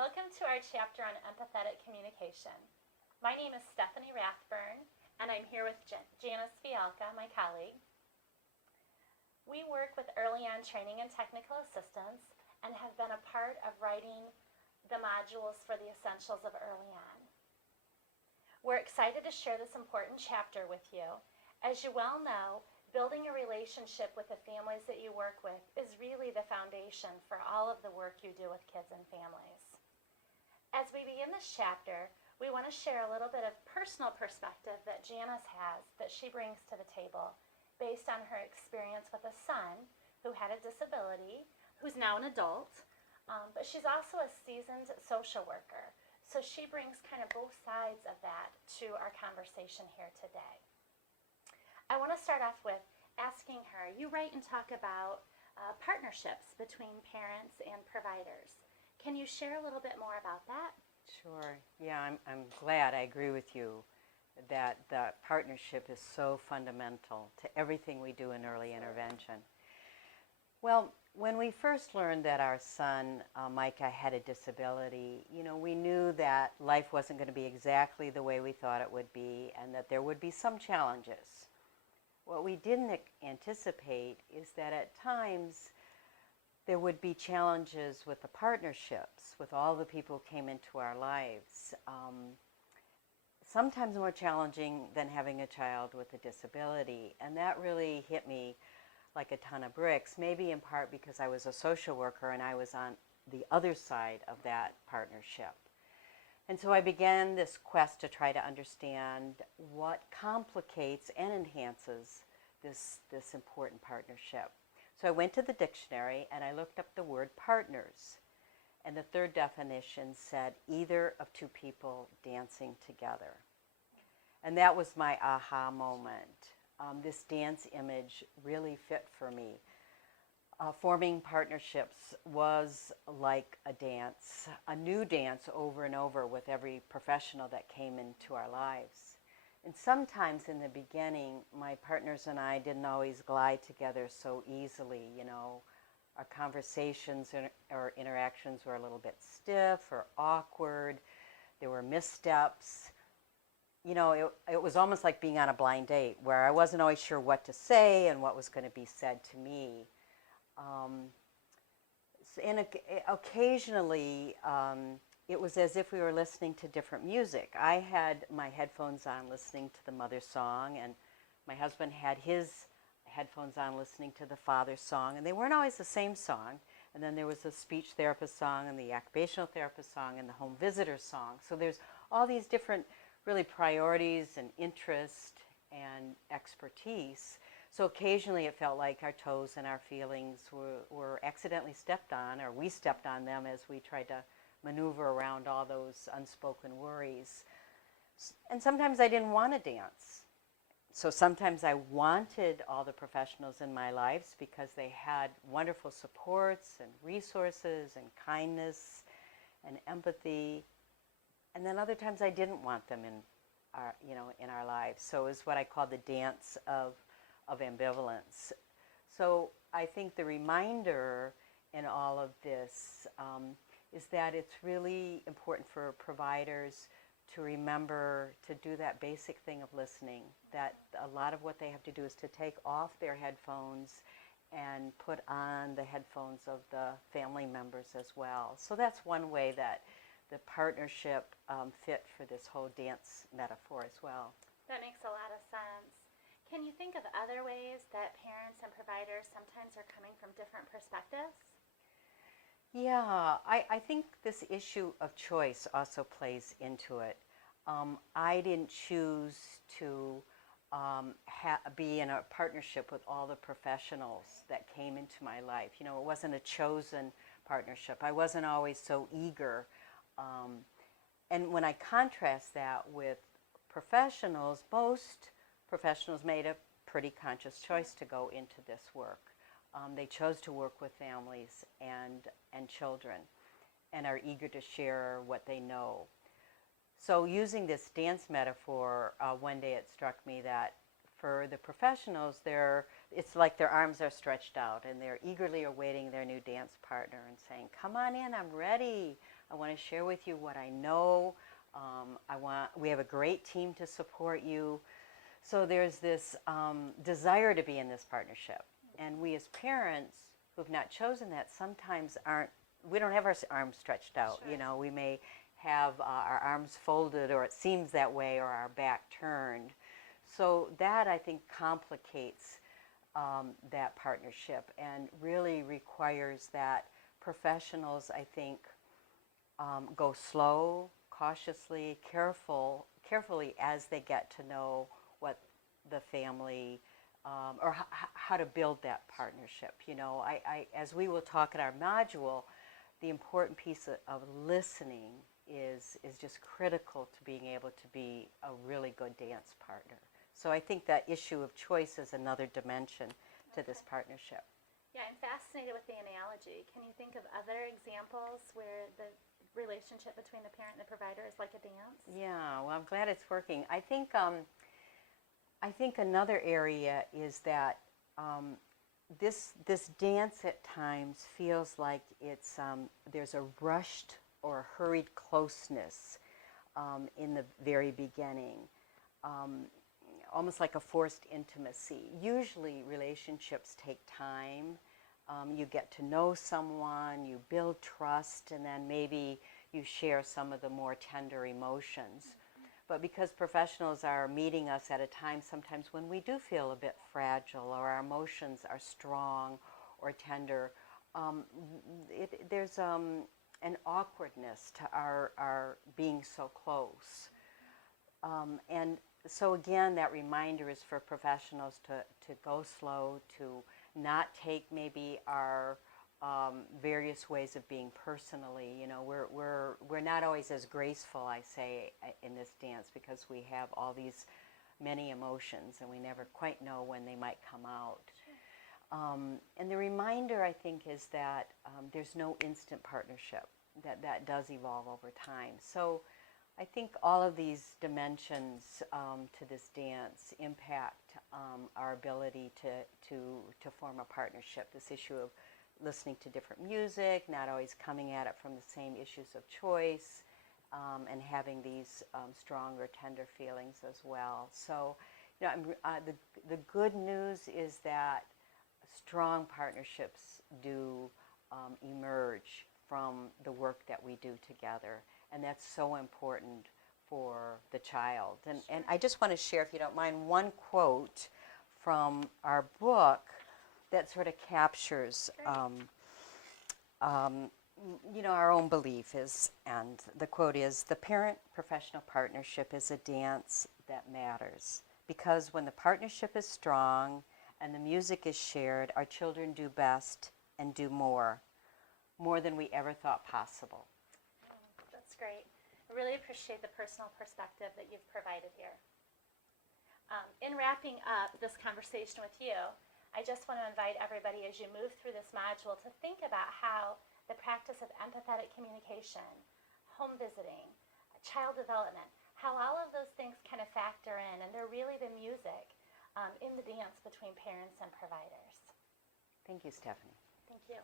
Welcome to our chapter on empathetic communication. My name is Stephanie Rathburn, and I'm here with Janice Fialka, my colleague. We work with early on training and technical assistance and have been a part of writing the modules for the essentials of early on. We're excited to share this important chapter with you. As you well know, building a relationship with the families that you work with is really the foundation for all of the work you do with kids and families. As we begin this chapter, we want to share a little bit of personal perspective that Janice has that she brings to the table based on her experience with a son who had a disability, who's now an adult, but she's also a seasoned social worker. So she brings kind of both sides of that to our conversation here today. I want to start off with asking her, you write and talk about partnerships between parents and providers. Can you share a little bit more about that? Sure. Yeah, I'm glad. I agree with you that the partnership is so fundamental to everything we do in early intervention. Well, when we first learned that our son, Micah, had a disability, we knew that life wasn't going to be exactly the way we thought it would be and that there would be some challenges. What we didn't anticipate is that at times there would be challenges with the partnerships, with all the people who came into our lives. Sometimes more challenging than having a child with a disability. And that really hit me like a ton of bricks, maybe in part because I was a social worker and I was on the other side of that partnership. And so I began this quest to try to understand what complicates and enhances this important partnership. So I went to the dictionary and I looked up the word partners. And the third definition said either of two people dancing together. And that was my aha moment. This dance image really fit for me. Forming partnerships was like a dance, a new dance over and over with every professional that came into our lives. And sometimes in the beginning, my partners and I didn't always glide together so easily. Our conversations or interactions were a little bit stiff or awkward. There were missteps. It was almost like being on a blind date where I wasn't always sure what to say and what was going to be said to me. And occasionally, it was as if we were listening to different music. I had my headphones on listening to the mother's song, and my husband had his headphones on listening to the father's song, and they weren't always the same song. And then there was the speech therapist song and the occupational therapist song and the home visitor song. So there's all these different really priorities and interest and expertise. So occasionally it felt like our toes and our feelings were accidentally stepped on, or we stepped on them as we tried to maneuver around all those unspoken worries. And sometimes I didn't want to dance. So sometimes I wanted all the professionals in my lives because they had wonderful supports and resources and kindness and empathy. And then other times I didn't want them in our lives. So it was what I call the dance of ambivalence. So I think the reminder in all of this is that it's really important for providers to remember to do that basic thing of listening, that a lot of what they have to do is to take off their headphones and put on the headphones of the family members as well. So that's one way that the partnership fit for this whole dance metaphor as well. That makes a lot of sense. Can you think of other ways that parents and providers sometimes are coming from different perspectives? Yeah, I think this issue of choice also plays into it. I didn't choose to be in a partnership with all the professionals that came into my life. It wasn't a chosen partnership. I wasn't always so eager. And when I contrast that with professionals, most professionals made a pretty conscious choice to go into this work. They chose to work with families and children and are eager to share what they know. So using this dance metaphor, one day it struck me that for the professionals, it's like their arms are stretched out and they're eagerly awaiting their new dance partner and saying, come on in, I'm ready. I want to share with you what I know. We have a great team to support you. So there's this desire to be in this partnership. And we as parents who've not chosen that sometimes we don't have our arms stretched out. Sure. You know, we may have our arms folded, or it seems that way, or our back turned. So that, I think, complicates that partnership and really requires that professionals, I think, go slow, cautiously, carefully as they get to know what the family, or how to build that partnership. You know, as we will talk in our module, the important piece of listening is just critical to being able to be a really good dance partner. So I think that issue of choice is another dimension to this partnership. Yeah, I'm fascinated with the analogy. Can you think of other examples where the relationship between the parent and the provider is like a dance? Yeah, well, I'm glad it's working. I think another area is that this dance at times feels like there's a rushed or hurried closeness in the very beginning, almost like a forced intimacy. Usually relationships take time. You get to know someone, you build trust, and then maybe you share some of the more tender emotions. But because professionals are meeting us at a time sometimes when we do feel a bit fragile, or our emotions are strong or tender, there's an awkwardness to our being so close. And so again, that reminder is for professionals to go slow, to not take maybe our various ways of being personally. You know, we're not always as graceful, I say, in this dance, because we have all these many emotions and we never quite know when they might come out. And the reminder, I think, is that there's no instant partnership, that does evolve over time. So I think all of these dimensions to this dance impact our ability to form a partnership. This issue of listening to different music, not always coming at it from the same issues of choice, and having these stronger, tender feelings as well. So, you know, the good news is that strong partnerships do emerge from the work that we do together, and that's so important for the child. And I just want to share, if you don't mind, one quote from our book that sort of captures you know, our own belief is, and the quote is, "The parent-professional partnership is a dance that matters, because when the partnership is strong and the music is shared, our children do best and do more than we ever thought possible." That's great. I really appreciate the personal perspective that you've provided here. In wrapping up this conversation with you, I just want to invite everybody, as you move through this module, to think about how the practice of empathetic communication, home visiting, child development, how all of those things kind of factor in, and they're really the music in the dance between parents and providers. Thank you, Stephanie. Thank you.